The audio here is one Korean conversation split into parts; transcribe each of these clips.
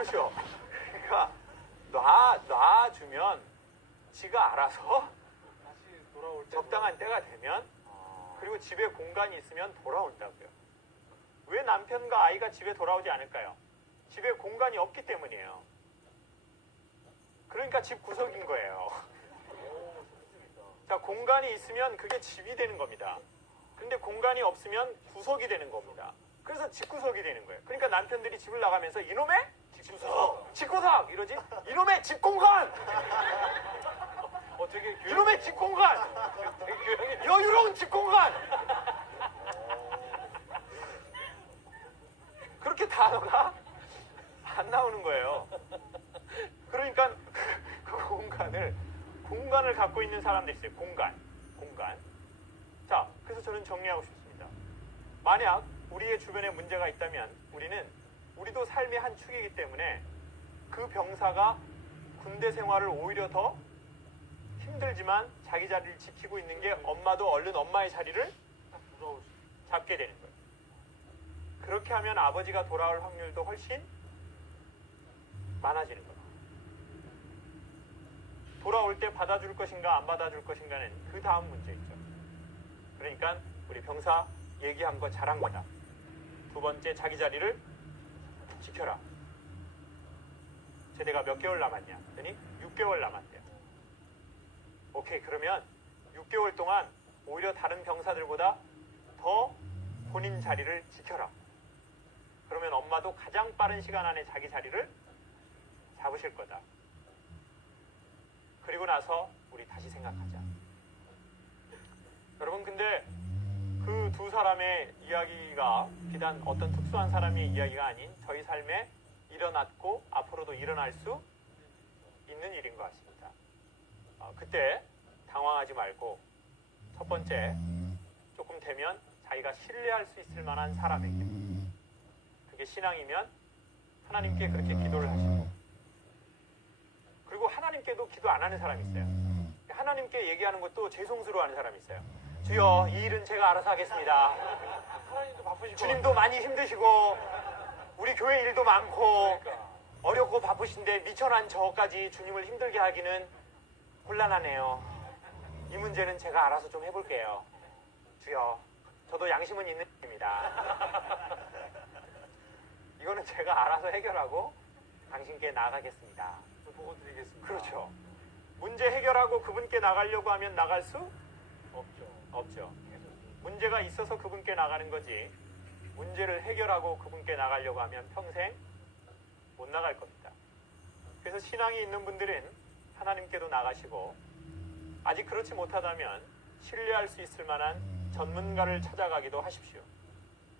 그렇죠. 그러니까 놔주면 지가 알아서 다시 돌아올 때 적당한 때가 되면 그리고 집에 공간이 있으면 돌아온다고요. 왜 남편과 아이가 집에 돌아오지 않을까요? 집에 공간이 없기 때문이에요. 그러니까 집 구석인 거예요. 자, 공간이 있으면 그게 집이 되는 겁니다. 근데 공간이 없으면 구석이 되는 겁니다. 그래서 집구석이 되는 거예요. 그러니까 남편들이 집을 나가면서 이놈의 집구석, 집구석 이러지? 이놈의 집공간! 되게 이놈의 집공간! 여유로운 집공간! 그렇게 단어가 안 나오는 거예요. 그러니까 그 공간을 갖고 있는 사람들이 있어요. 공간. 자, 그래서 저는 정리하고 싶습니다. 만약 우리의 주변에 문제가 있다면 우리도 삶의 한 축이기 때문에 그 병사가 군대 생활을 오히려 더 힘들지만 자기 자리를 지키고 있는 게 엄마도 얼른 엄마의 자리를 잡게 되는 거예요. 그렇게 하면 아버지가 돌아올 확률도 훨씬 많아지는 거예요. 돌아올 때 받아줄 것인가 안 받아줄 것인가는 그 다음 문제있죠. 그러니까 우리 병사 얘기한 거 잘한 거다. 두 번째, 자기 자리를 지켜라. 제대가 몇 개월 남았냐? 그랬더니 6개월 남았대요. 오케이, 그러면 6개월 동안 오히려 다른 병사들보다 더 본인 자리를 지켜라. 그러면 엄마도 가장 빠른 시간 안에 자기 자리를 잡으실 거다. 그리고 나서 우리 다시 생각하자. 여러분, 근데 그 두 사람의 이야기가 비단 어떤 특수한 사람의 이야기가 아닌 저희 삶에 일어났고 앞으로도 일어날 수 있는 일인 것 같습니다. 그때 당황하지 말고 첫 번째, 조금 되면 자기가 신뢰할 수 있을 만한 사람에게, 그게 신앙이면 하나님께 그렇게 기도를 하시고, 그리고 하나님께도 기도 안 하는 사람이 있어요. 하나님께 얘기하는 것도 죄송스러워하는 사람이 있어요. 주여, 이 일은 제가 알아서 하겠습니다. 하나님도 바쁘시고 주님도 많이 힘드시고 우리 교회 일도 많고 어렵고 바쁘신데 미천한 저까지 주님을 힘들게 하기는 곤란하네요. 이 문제는 제가 알아서 좀 해볼게요. 주여, 저도 양심은 있는 입니다. 이거는 제가 알아서 해결하고 당신께 나아가겠습니다. 보고 드리겠습니다. 그렇죠. 문제 해결하고 그분께 나가려고 하면 나갈 수 없죠. 문제가 있어서 그분께 나가는 거지, 문제를 해결하고 그분께 나가려고 하면 평생 못 나갈 겁니다. 그래서 신앙이 있는 분들은 하나님께도 나가시고, 아직 그렇지 못하다면 신뢰할 수 있을 만한 전문가를 찾아가기도 하십시오.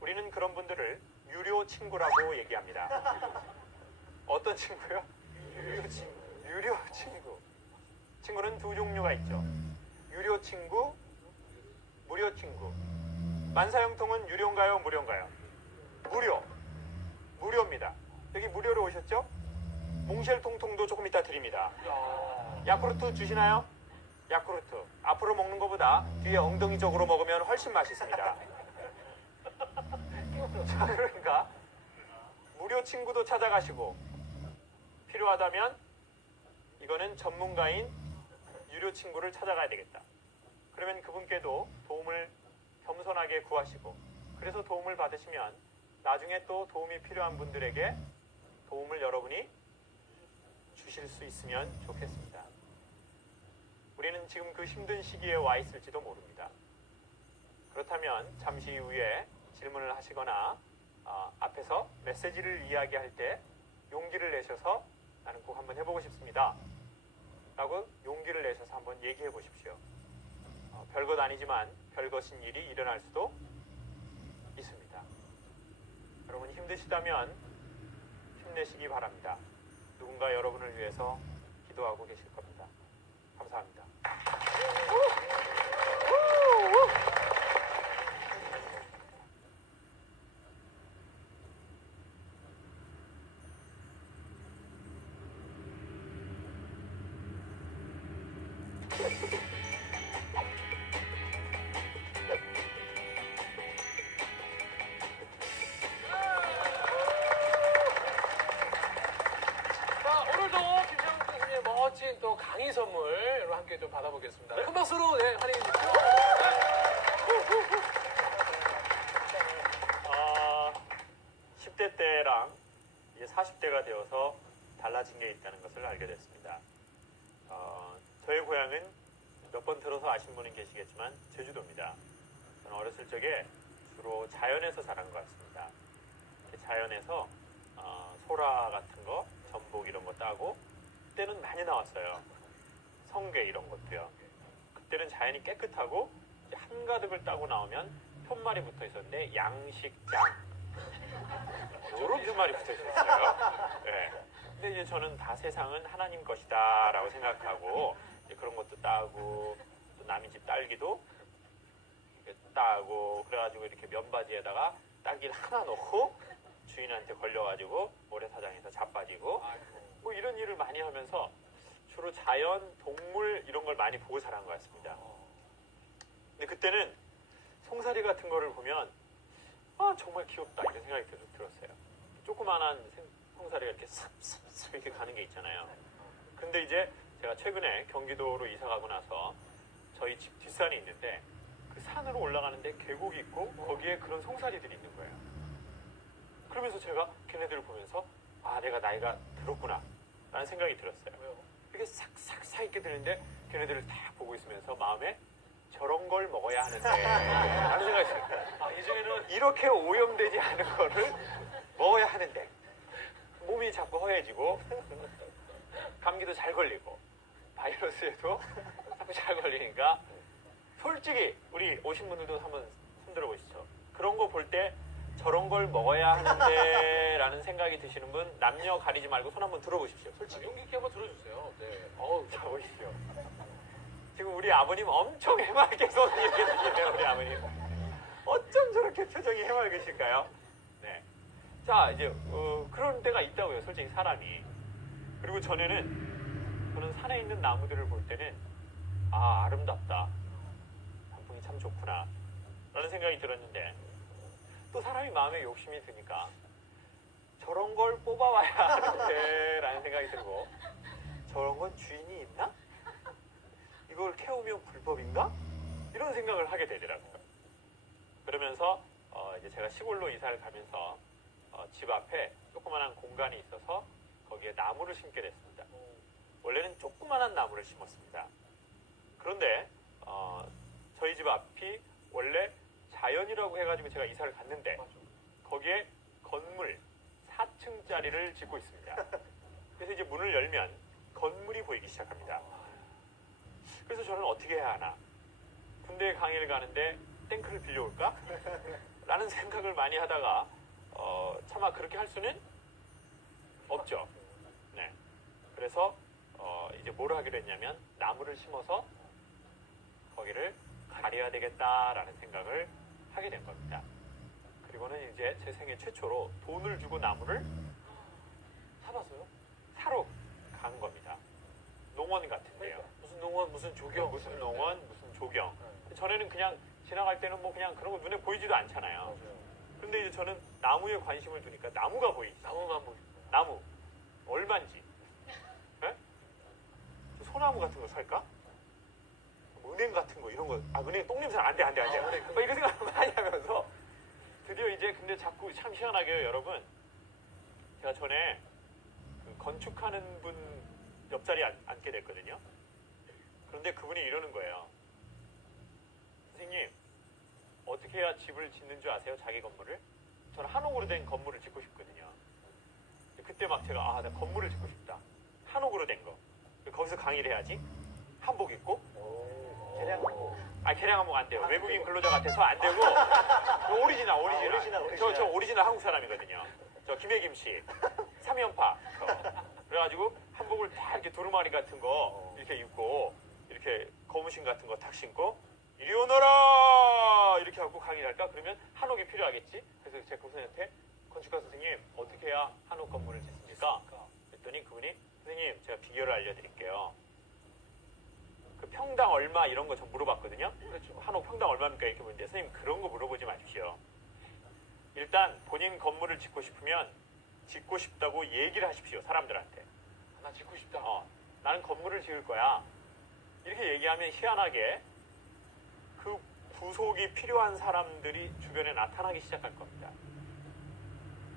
우리는 그런 분들을 유료 친구라고 얘기합니다. 어떤 친구요? 유료 친구. 친구는 두 종류가 있죠. 유료 친구, 무료 친구. 만사형통은 유료인가요, 무료인가요? 무료입니다. 여기 무료로 오셨죠? 몽쉘통통도 조금 이따 드립니다. 야쿠르트 주시나요? 야쿠르트. 앞으로 먹는 것보다 뒤에 엉덩이 쪽으로 먹으면 훨씬 맛있습니다. 자, 그러니까 무료 친구도 찾아가시고, 필요하다면 이거는 전문가인 유료 친구를 찾아가야 되겠다. 그러면 그분께도 도움을 겸손하게 구하시고, 그래서 도움을 받으시면 나중에 또 도움이 필요한 분들에게 도움을 여러분이 주실 수 있으면 좋겠습니다. 우리는 지금 그 힘든 시기에 와 있을지도 모릅니다. 그렇다면 잠시 후에 질문을 하시거나 앞에서 메시지를 이야기할 때 용기를 내셔서 나는 꼭 한번 해보고 싶습니다 라고 용기를 내셔서 한번 얘기해 보십시오. 별것 아니지만 별것인 일이 일어날 수도 있습니다. 여러분, 힘드시다면 힘내시기 바랍니다. 누군가 여러분을 위해서 기도하고 계실 겁니다. 감사합니다. 멋진 또 강의 선물로 함께 좀 받아보겠습니다. 큰 박수로 네, 환영해 주십시오. 10대 때랑 이제 40대가 되어서 달라진 게 있다는 것을 알게 됐습니다. 저의 고향은 몇 번 들어서 아신 분은 계시겠지만 제주도입니다. 저는 어렸을 적에 주로 자연에서 자란 것 같습니다. 자연에서 소라 같은 거, 전복 이런 거 따고 그때는 많이 나왔어요. 성게 이런 것도요. 그때는 자연이 깨끗하고 이제 한가득을 따고 나오면 편말이 붙어 있었는데 양식장 이런 편말이 붙어 있었어요. 네. 근데 이제 저는 다 세상은 하나님 것이다라고 생각하고 이제 그런 것도 따고 또 남의 집 딸기도 따고 그래가지고 이렇게 면바지에다가 딸기를 하나 넣고 주인한테 걸려가지고 모래사장에서 자빠지고 뭐 이런 일을 많이 하면서 주로 자연, 동물 이런 걸 많이 보고 자란 것 같습니다. 근데 그때는 송사리 같은 거를 보면 정말 귀엽다 이런 생각이 들었어요. 조그만한 송사리가 이렇게 싹싹싹 이렇게 가는 게 있잖아요. 근데 이제 제가 최근에 경기도로 이사 가고 나서 저희 집 뒷산이 있는데 그 산으로 올라가는데 계곡이 있고 거기에 그런 송사리들이 있는 거예요. 그러면서 제가 걔네들을 보면서 내가 나이가 들었구나 라는 생각이 들었어요. 이게 싹싹싹 있게 들리는데 걔네들을 딱 보고 있으면서 마음에 저런 걸 먹어야 하는데 라는 생각이 들어요. 예전에는 이렇게 오염되지 않은 거를 먹어야 하는데 몸이 자꾸 허해지고 감기도 잘 걸리고 바이러스에도 자꾸 잘 걸리니까 솔직히 우리 오신 분들도 한번 손들어 보시죠. 그런 거 볼 때 저런 걸 먹어야 하는데 라는 생각이 드시는 분 남녀 가리지 말고 손 한번 들어보십시오. 솔직히 용기 있게 한번 들어주세요. 네. 자 보십시오. 지금 우리 아버님 엄청 해맑게 손 이렇게 드시네요. 우리 아버님 어쩜 저렇게 표정이 해맑으실까요? 네. 자 이제 그런 때가 있다고요. 솔직히 사람이. 그리고 저는 산에 있는 나무들을 볼 때는 아름답다. 단풍이 참 좋구나 라는 생각이 들었는데 또 사람이 마음에 욕심이 드니까 저런 걸 뽑아와야 하는데 라는 생각이 들고 저런 건 주인이 있나? 이걸 캐오면 불법인가? 이런 생각을 하게 되더라고요. 그러면서 이제 제가 시골로 이사를 가면서 집 앞에 조그만한 공간이 있어서 거기에 나무를 심게 됐습니다. 원래는 조그만한 나무를 심었습니다. 그런데 저희 집 앞이 원래 자연이라고 해가지고 제가 이사를 갔는데 거기에 건물 4층짜리를 짓고 있습니다. 그래서 이제 문을 열면 건물이 보이기 시작합니다. 그래서 저는 어떻게 해야 하나? 군대 강의를 가는데 탱크를 빌려올까? 라는 생각을 많이 하다가 차마 그렇게 할 수는 없죠. 네. 그래서 이제 뭘 하기로 했냐면 나무를 심어서 거기를 가려야 되겠다라는 생각을 하게 된 겁니다. 그리고는 이제 제 생애 최초로 돈을 주고 나무를 사봤어요? 사러 간 겁니다. 농원 같은데요. 무슨 농원, 무슨 조경. 무슨 농원, 무슨 조경. 전에는 그냥 지나갈 때는 뭐 그냥 그런 거 눈에 보이지도 않잖아요. 맞아요. 근데 이제 저는 나무에 관심을 두니까 나무가 보이지. 나무만 보이고. 나무 얼마인지. 네? 소나무 같은 거 살까? 은행 같은 거 이런 거 은행 똥냄새 안 돼. 막 이런 생각을 많이 하면서 드디어 이제 근데 자꾸 참 희한하게요 여러분. 제가 전에 그 건축하는 분 옆자리에 앉게 됐거든요. 그런데 그분이 이러는 거예요. 선생님 어떻게 해야 집을 짓는 줄 아세요? 자기 건물을? 저는 한옥으로 된 건물을 짓고 싶거든요. 그때 막 제가 나 건물을 짓고 싶다. 한옥으로 된 거. 거기서 강의를 해야지. 한복 입고. 개량 한복 안 돼요. 외국인 근로자 같아서 안 되고. 오리지널. 저 오리지널 한국 사람이거든요. 저 김혜김 씨. 3연파. 그래가지고 한복을 다 이렇게 두루마리 같은 거 이렇게 입고 이렇게 고무신 같은 거 탁 신고 이리 오너라 이렇게 하고 강의를 할까? 그러면 한옥이 필요하겠지? 그래서 제가 교수님한테 건축가 선생님 어떻게 해야 한옥 건물을 짓습니까? 그랬더니 그분이 선생님 제가 비결을 알려드릴게요. 그 평당 얼마 이런 거 좀 물어봤거든요. 그렇죠. 한옥 평당 얼마입니까? 이렇게 물는데 선생님 그런 거 물어보지 마십시오. 일단 본인 건물을 짓고 싶으면 짓고 싶다고 얘기를 하십시오. 사람들한테. 나 짓고 싶다. 나는 건물을 지을 거야. 이렇게 얘기하면 희한하게 그 구속이 필요한 사람들이 주변에 나타나기 시작할 겁니다.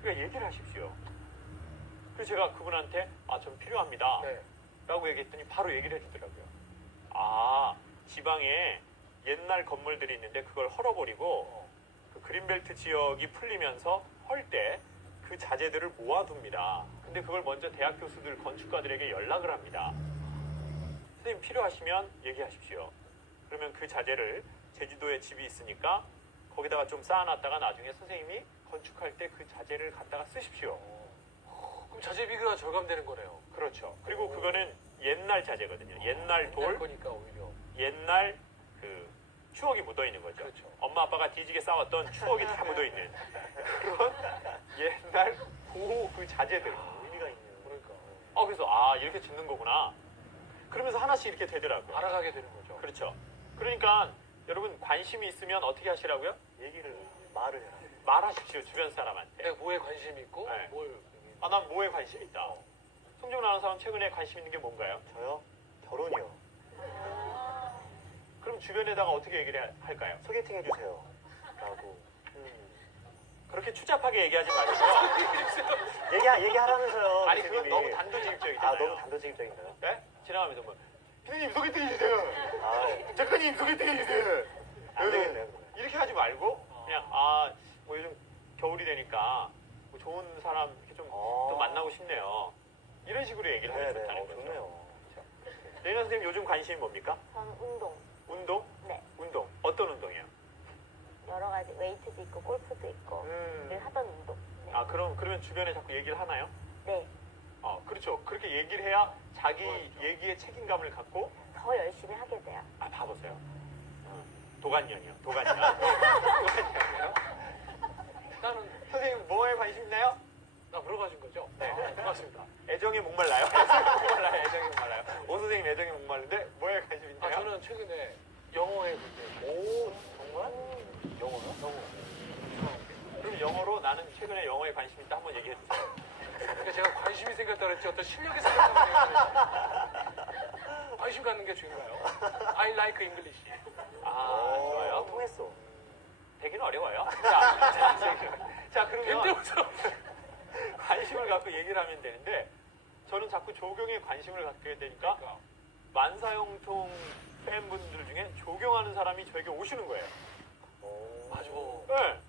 그러니까 얘기를 하십시오. 그래서 제가 그분한테 좀 필요합니다. 네. 라고 얘기했더니 바로 얘기를 해주더라고요. 아, 지방에 옛날 건물들이 있는데 그걸 헐어버리고 그 그린벨트 지역이 풀리면서 헐 때 그 자재들을 모아둡니다. 근데 그걸 먼저 대학 교수들, 건축가들에게 연락을 합니다. 선생님 필요하시면 얘기하십시오. 그러면 그 자재를 제주도에 집이 있으니까 거기다가 좀 쌓아놨다가 나중에 선생님이 건축할 때 그 자재를 갖다가 쓰십시오. 그럼 자재비가 절감되는 거네요. 그렇죠. 그리고 그거는 옛날 자재거든요. 옛날 돌, 거니까 오히려. 옛날 그 추억이 묻어 있는 거죠. 그렇죠. 엄마 아빠가 뒤지게 싸웠던 추억이 다 묻어 있는 그런 옛날 보호 그 자재들. 의미가 있는. 그러니까 그래서 이렇게 짓는 거구나. 그러면서 하나씩 이렇게 되더라고요. 알아가게 되는 거죠. 그렇죠. 그러니까 여러분 관심이 있으면 어떻게 하시라고요? 얘기를 말을 해라. 말하십시오. 주변 사람한테. 내가 뭐에 관심이 있고 네. 뭘 난 뭐에 관심이 있다. 송정훈 아나운서는 최근에 관심 있는 게 뭔가요? 저요? 결혼이요. 그럼 주변에다가 어떻게 얘기를 할까요? 소개팅 해주세요. 라고. 그렇게 추잡하게 얘기하지 마시고. 얘기하라면서요. 아니 그건 선생님이. 너무 단도직입적이잖아요. 너무 단도직입적인가요? 네? 지나가면서 뭐 피디님 소개팅 해주세요. 아, 작가님 소개팅 해주세요. 안 되겠네요. 그러면. 이렇게 하지 말고 그냥 뭐 요즘 겨울이 되니까 뭐 좋은 사람 이렇게 좀 또 만나고 싶네요. 이런 식으로 얘기를 하면 네네. 좋다는 거죠. 좋네요. 레이나 선생님 요즘 관심이 뭡니까? 저는 운동. 운동? 네. 운동. 어떤 운동이요? 여러 가지 웨이트도 있고 골프도 있고 늘 하던 운동. 네. 그러면 주변에 자꾸 얘기를 하나요? 네. 그렇죠. 그렇게 얘기를 해야 자기 얘기에 책임감을 갖고 더 열심히 하게 돼요. 봐보세요. 도관년이요. 도관년. 도관년이요. 나는 선생님 뭐에 관심 있나요? 나 물어봐준 거죠? 네. 고맙습니다. 애정에 목말라요. 애정에 목말라요. 오 선생님 애정에 목말른데 뭐에 관심 있나요? 저는 최근에 영어에 문제. 오 정말? 영어요? 영어. 그럼 영어로 나는 최근에 영어에 관심 있다 한번 얘기해 주세요. 그러니까 제가 관심이 생겼다 그랬지 어떤 실력이 생겼다고 관심 갖는 게 중요해요. I like English. 좋아요. 통했어. 되긴 어려워요. 자 그러면 밴드부터 관심을 갖고 얘기를 하면 되는데 저는 자꾸 조경에 관심을 갖게 되니까 그러니까. 만사형통 팬분들 중에 조경하는 사람이 저에게 오시는 거예요. 맞아. 네.